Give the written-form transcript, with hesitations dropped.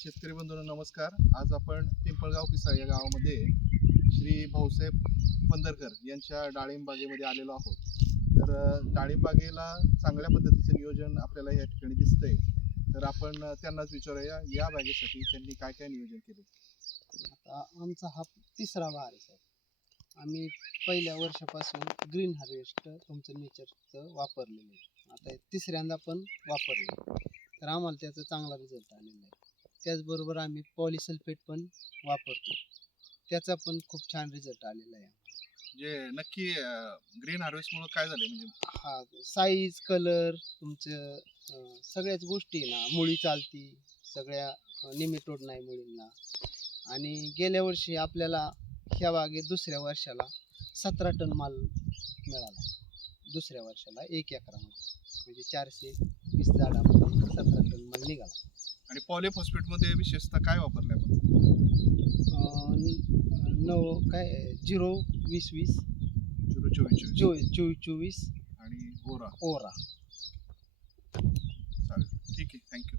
शेतकरी बंधूंनो नमस्कार. आज आपण पिंपळगाव पिसा या गावामध्ये श्री भाऊसाहेब पंधरकर यांच्या डाळिंब बागेमध्ये आलेलो आहोत. तर डाळिंब बागेला चांगल्या पद्धतीचं नियोजन आपल्याला या ठिकाणी दिसतंय. तर आपण त्यांनाच विचारूया या बागेसाठी त्यांनी काय काय नियोजन केले. आता आमचा हा तिसरा बहार आहे साहेब. आम्ही पहिल्या वर्षापासून ग्रीन हार्वेस्ट तुमचं नेचरचं वापरलेलं आहे. आता तिसऱ्यांदा पण वापरलं, तर आम्हाला त्याचा चांगला रिझल्ट आलेला आहे. त्याचबरोबर आम्ही पॉलिसल्फेट पण वापरतो, त्याचा पण खूप छान रिझल्ट आलेला आहे. म्हणजे नक्की ग्रीन हार्वेस्टमुळे काय झालंय, म्हणजे हा साईज कलर तुमचं सगळ्याच गोष्टी आहे ना, मुळी चालती सगळ्या, निमेटोड नाही मुळींना. आणि गेल्या वर्षी आपल्याला ह्या बागेत दुसऱ्या वर्षाला 17 टन माल मिळाला. दुसऱ्या वर्षाला 1 एकरामध्ये म्हणजे 420 झाडामध्ये 17 टन माल निघाला. आणि पॉलिफॉस्फेटमध्ये विशेषतः काय वापरले आपण? 0-20-20 0-24 24 आणि ओरा. ओरा. चालेल, ठीक आहे, थँक्यू.